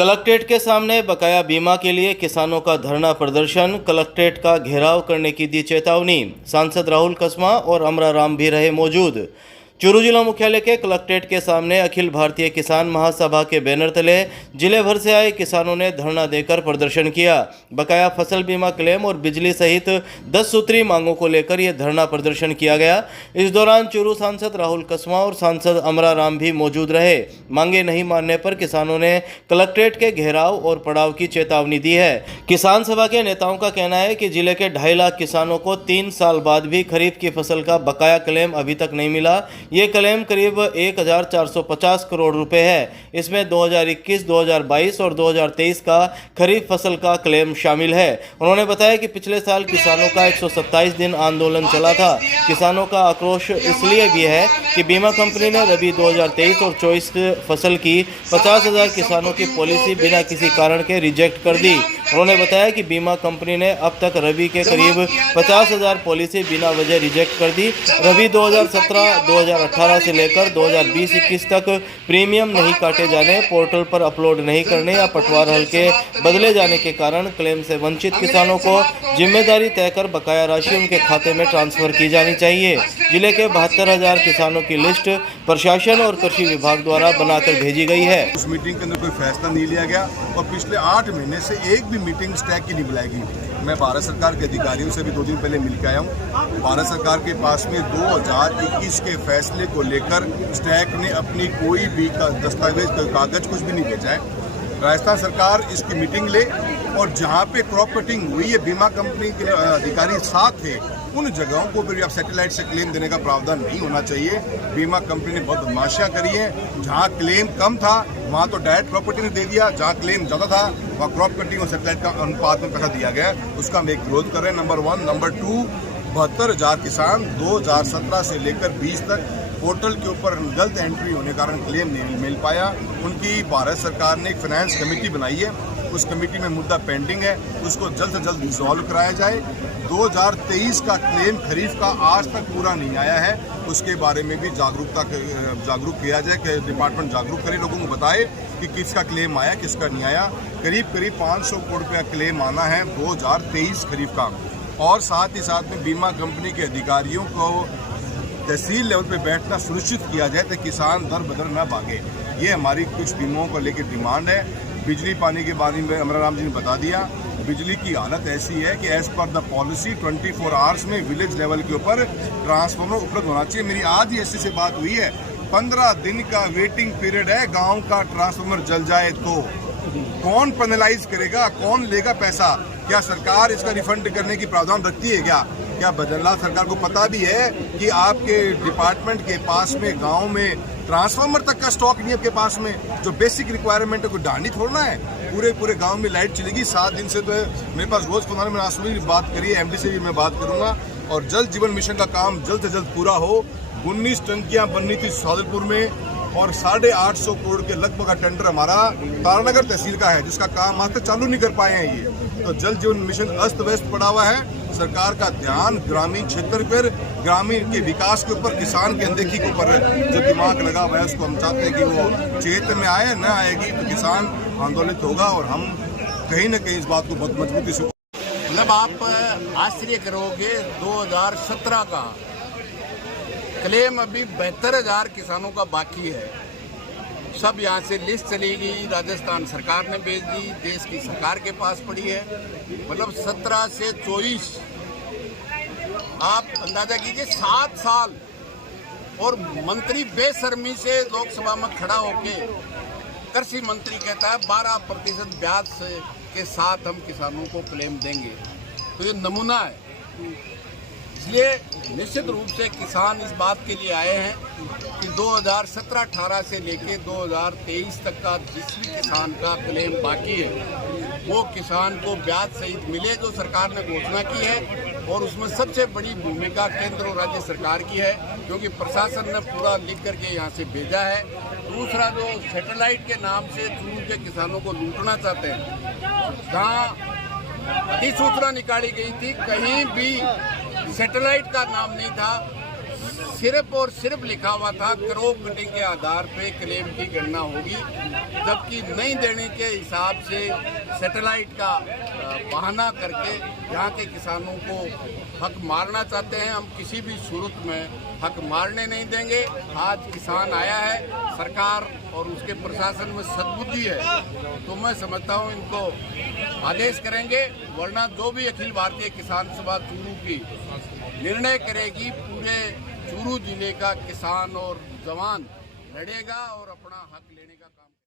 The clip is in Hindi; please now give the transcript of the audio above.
कलेक्ट्रेट के सामने बकाया बीमा के लिए किसानों का धरना प्रदर्शन, कलेक्ट्रेट का घेराव करने की दी चेतावनी। सांसद राहुल कस्मा और अमरा राम भी रहे मौजूद। चूरू जिला मुख्यालय के कलेक्ट्रेट के सामने अखिल भारतीय किसान महासभा के बैनर तले जिले भर से आए किसानों ने धरना देकर प्रदर्शन किया। बकाया फसल बीमा क्लेम और बिजली सहित 10 सूत्री मांगों को लेकर यह धरना प्रदर्शन किया गया। इस दौरान चूरू सांसद राहुल कस्मा और सांसद अमरा राम भी मौजूद रहे। मांगे नहीं मानने पर किसानों ने कलेक्ट्रेट के घेराव और पड़ाव की चेतावनी दी है। किसान सभा के नेताओं का कहना है कि जिले के 2.5 लाख किसानों को 3 साल बाद भी खरीफ की फसल का बकाया क्लेम अभी तक नहीं मिला। ये क्लेम करीब 1450 करोड़ रुपए है। इसमें 2021, 2022 और 2023 का खरीफ फसल का क्लेम शामिल है। उन्होंने बताया कि पिछले साल किसानों का 127 दिन आंदोलन चला था। किसानों का आक्रोश इसलिए भी है कि बीमा कंपनी ने रबी 2023 और 24 फसल की 50,000 किसानों की पॉलिसी बिना किसी कारण के रिजेक्ट कर दी। उन्होंने बताया कि बीमा कंपनी ने अब तक रबी के करीब 50,000 पॉलिसी बिना वजह रिजेक्ट कर दी। रबी 2017, 2018 से लेकर 2020-21 तक प्रीमियम नहीं काटे जाने, पोर्टल पर अपलोड नहीं करने या पटवार हल के बदले जाने के कारण क्लेम से वंचित किसानों को जिम्मेदारी तय कर बकाया राशि उनके खाते में ट्रांसफर की जानी चाहिए। जिले के 72,000 किसानों की लिस्ट प्रशासन और कृषि विभाग द्वारा बनाकर भेजी गई है। उस मीटिंग के अंदर कोई फैसला नहीं लिया गया और पिछले 8 महीने से एक भी मीटिंग स्टैक की नहीं बुलाई गई। मैं भारत सरकार के अधिकारियों से भी 2 दिन पहले मिल के आया हूँ। भारत सरकार के पास में 2021 के फैसले को लेकर स्टैक ने अपनी कोई भी दस्तावेज कागज कुछ भी नहीं भेजा है। राजस्थान सरकार इसकी मीटिंग ले और जहाँ पे क्रॉप कटिंग हुई है बीमा कंपनी के अधिकारी साथ थे, उन जगहों को भी आप सैटेलाइट से क्लेम देने का प्रावधान नहीं होना चाहिए। बीमा कंपनी ने बहुत बदमाशियां करी है। जहां क्लेम कम था वहां तो डायरेक्ट प्रॉपर्टी ने दे दिया, जहां क्लेम ज़्यादा था वहाँ क्रॉप कटिंग और सैटेलाइट का अनुपात में पैसा दिया गया। उसका हम एक विरोध कर रहे हैं। नंबर 1। नंबर 2, 72,000 किसान 2017 से लेकर 20 तक पोर्टल के ऊपर गलत एंट्री होने के कारण क्लेम नहीं मिल पाया। उनकी भारत सरकार ने एक फाइनेंस कमेटी बनाई है। उस कमेटी में मुद्दा पेंडिंग है, उसको जल्द से जल्द रिजॉल्व कराया जाए। 2023 का क्लेम खरीफ का आज तक पूरा नहीं आया है, उसके बारे में भी जागरूक किया जाए कि डिपार्टमेंट जागरूक करे, लोगों को बताए कि किसका क्लेम आया किसका नहीं आया। करीब 500 करोड़ रुपया क्लेम आना है 2023 खरीफ का। और साथ ही साथ में बीमा कंपनी के अधिकारियों को तहसील लेवल पे बैठना सुनिश्चित किया जाए ताकि किसान दर बदर न भागे। ये हमारी कुछ बीमाओं को लेकर डिमांड है। बिजली पानी के बारे में अमरा राम जी ने बता दिया। बिजली की हालत ऐसी है कि as per the policy 24 hours में विलेज लेवल के ऊपर ट्रांसफार्मर उपलब्ध होना चाहिए। मेरी आज ही एससी से बात हुई है, 15 दिन का वेटिंग पीरियड है। गांव का ट्रांसफार्मर जल जाए तो कौन पेनलाइज करेगा, कौन लेगा पैसा? क्या सरकार इसका रिफंड करने की प्रावधान रखती है? क्या बदलाव सरकार को पता भी है कि आपके डिपार्टमेंट के पास में गांव में ट्रांसफार्मर तक का स्टॉक नहीं है आपके पास में? जो बेसिक रिक्वायरमेंट है कोई डांडी थोड़ना है। पूरे गांव में लाइट चलेगी। 7 दिन से तो मेरे पास रोज फोन में आसमी बात करी है, एमडी से भी मैं बात करूंगा। और जल जीवन मिशन का काम जल्द से जल्द पूरा हो। 19 टंकियां बननी थी सादुलपुर में और 850 करोड़ के लगभग का टेंडर हमारा तारानगर तहसील का है, जिसका काम आज तक चालू नहीं कर पाए हैं। ये तो जल जीवन मिशन अस्त व्यस्त पड़ा हुआ है। सरकार का ध्यान ग्रामीण क्षेत्र पर, ग्रामीण के विकास के ऊपर, किसान की अनदेखी के ऊपर जो दिमाग लगा हुआ है उसको हम चाहते हैं कि वो क्षेत्र में आए। न आएगी तो किसान आंदोलित होगा और हम कहीं न कहीं इस बात को बहुत मजबूती से। मतलब आप आश्चर्य करोगे, 2017 का क्लेम अभी 72,000 किसानों का बाकी है। सब यहाँ से लिस्ट चली गई, राजस्थान सरकार ने भेज दी, देश की सरकार के पास पड़ी है। मतलब 17 से 24 आप अंदाजा कीजिए 7 साल। और मंत्री बेशर्मी से लोकसभा में खड़ा होके कृषि मंत्री कहता है 12% ब्याज से के साथ हम किसानों को क्लेम देंगे। तो ये नमूना है। इसलिए निश्चित रूप से किसान इस बात के लिए आए हैं कि 2017-18 से लेके 2023 तक का जिस भी किसान का क्लेम बाकी है वो किसान को ब्याज सहित मिले, जो सरकार ने घोषणा की है। और उसमें सबसे बड़ी भूमिका केंद्र और राज्य सरकार की है, क्योंकि प्रशासन ने पूरा लिख करके यहाँ से भेजा है। दूसरा, जो सैटेलाइट के नाम से चूरू के किसानों को लूटना चाहते हैं, जहाँ अधिसूचना निकाली गई थी कहीं भी सैटेलाइट का नाम नहीं था। सिर्फ और सिर्फ लिखा हुआ था क्रॉप कटिंग के आधार पे क्लेम की गणना होगी, जबकि नहीं देने के हिसाब से सैटेलाइट का बहाना करके यहाँ के किसानों को हक मारना चाहते हैं। हम किसी भी सूरत में हक मारने नहीं देंगे। आज किसान आया है, सरकार और उसके प्रशासन में सद्बुद्धि है, तो मैं समझता हूँ इनको आदेश करेंगे, वरना जो भी अखिल भारतीय किसान सभा चूरू की निर्णय करेगी, पूरे चूरू जिले का किसान और जवान लड़ेगा और अपना हक लेने का काम